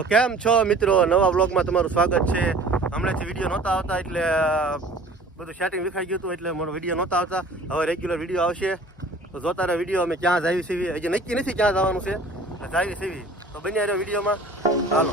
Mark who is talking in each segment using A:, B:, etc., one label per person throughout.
A: તો કેમ છો મિત્રો? નવા બ્લોગમાં તમારું સ્વાગત છે. હમણાંથી વીડિયો નહોતા આવતા એટલે બધું સેટિંગ વિખાઈ ગયું હતું એટલે મારો વીડિયો નહોતા આવતા. હવે રેગ્યુલર વીડિયો આવશે. તો જોતા રહો વીડિયો અમે ક્યાં જાવી સીવી? હજી નક્કી નથી ક્યાં જવાનું છે. જાવી સીવી. તો બન્યા રહ્યો વિડીયોમાં ચાલો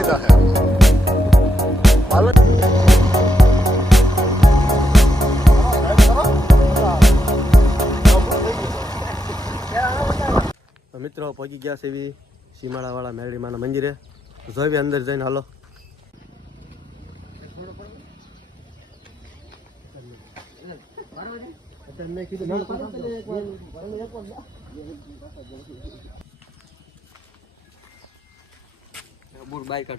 A: નથી ખબર તો મિત્રો પહોંચી ગયા છે એવી સીમાડાવાળા મેરડી માના મંદિરે જોઈએ અંદર જઈને હાલો
B: બાઈક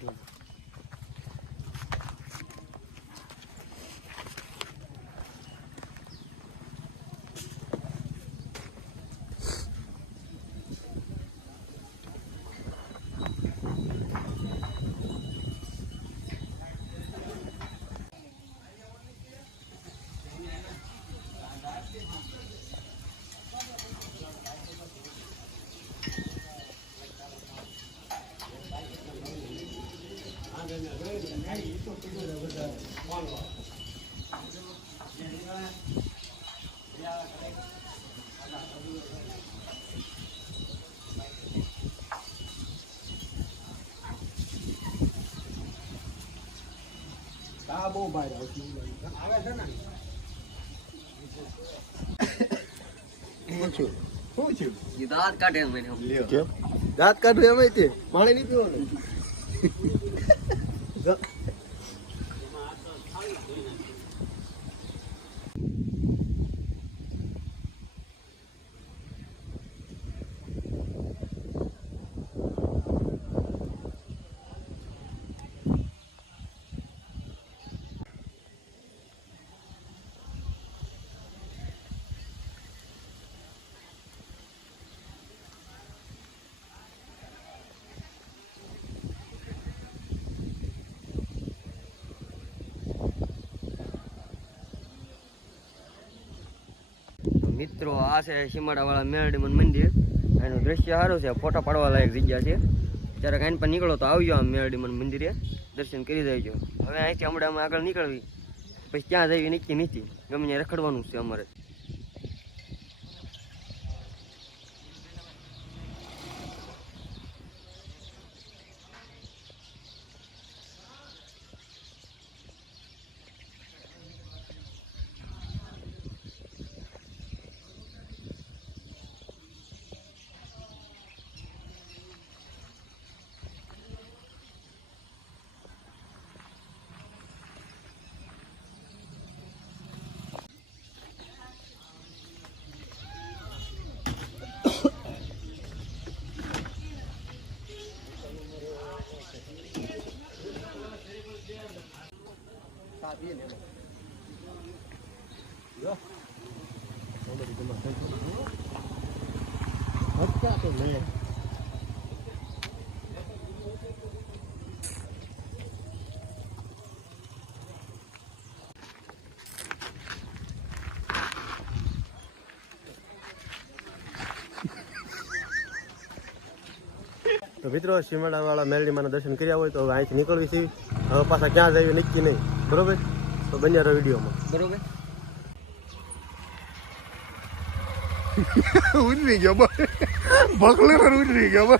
B: કાઢો એ દાંત કાઢે એમ એને.
A: કેમ દાંત કાઢવું એમાં તે પાણી નહીં પીવાનું
B: મિત્રો, આ છે સીમાડાવાળા મેરડીમન મંદિર. એનું દ્રશ્ય સારું છે, ફોટા પાડવા લાયક જગ્યા છે. ત્યારે કાંઈ પણ નીકળો તો આવજો આમ મેરડીમન મંદિરે. દર્શન કરી દેજો. હવે અહીંથી હમણાં આગળ નીકળવી. પછી ત્યાં જઈએ, નીચી નીચે. ગમે ત્યાં રખડવાનું છે અમારે.
A: તો મિત્રો સીમાડાવાળા મેરડીમાના દર્શન કર્યા હોય તો હવે અહીંથી નીકળવી છે હવે પાછા ક્યાં જઈએ નક્કી નહીં બરોબર? તો બન્યા રહો વિડીયોમાં.
B: બરોબર.
C: ઉતરી ગયો બકલે પર ઉતરી ગયો
B: આ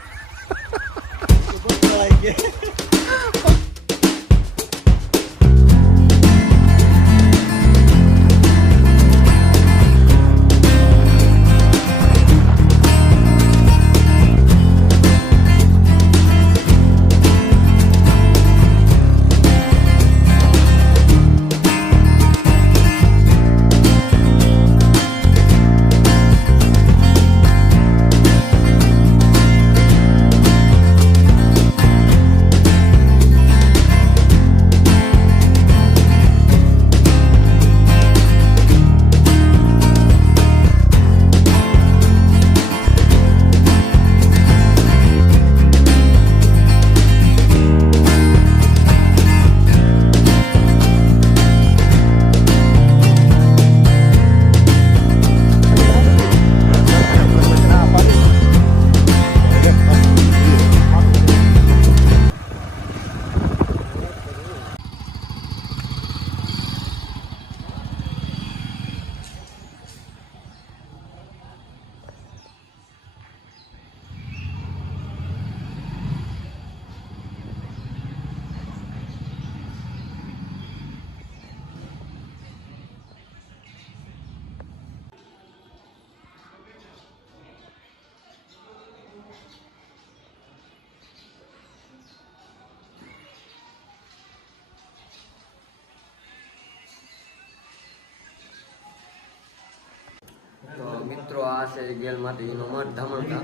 B: છે ગેલ માતાજીનો મઠ ધામણકા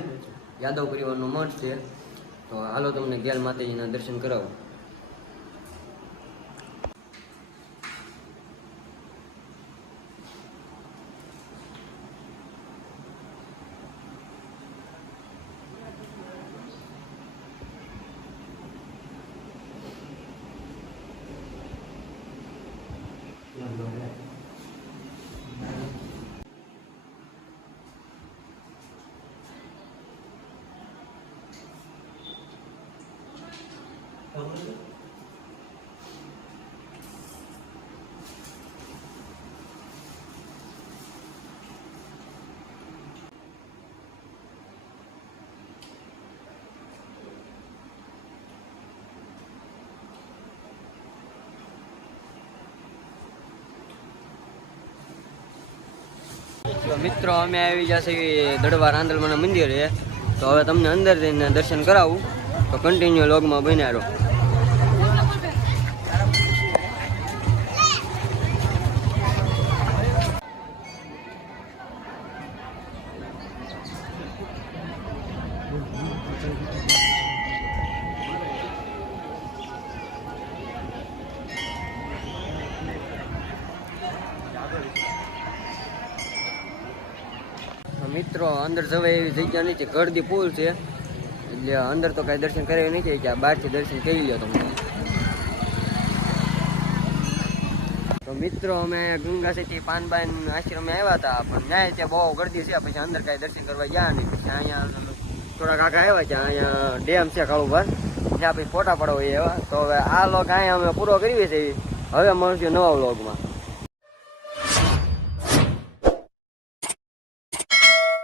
B: યાદવ પરિવારનો મઠ છે. તો હાલો તમને ગેલ માતાજીના દર્શન કરાવો. મિત્રો, અમે આવી જશે દડવા રાંદલમાના મંદિરે. તો હવે તમને અંદર જઈને દર્શન કરાવું. તો કન્ટિન્યુ લોગમાં બન્યા રહો. મિત્રો, અંદર જવાય એવી જગ્યા નથી. ગળદી પુલ છે. એટલે અંદર તો કાંઈ દર્શન કરે નથી કે બહારથી દર્શન કરી લો તમે. તો મિત્રો, અમે ગંગા સેતી પાનબાઈન આશ્રમે આવ્યા હતા. પણ ન્યાય ત્યાં બહુ ગળદી છે. પછી અંદર કાંઈ દર્શન કરવા ગયા નહીં. પછી અહીંયા થોડા કાકા આવ્યા છે. અહીંયા ડેમ છે કાળુભાર ત્યાં પછી ફોટા પડવા એવા. તો હવે આ લોક અહીંયા અમે પૂરો કરીએ છીએ. હવે મળશું નવા વ્લોગમાં.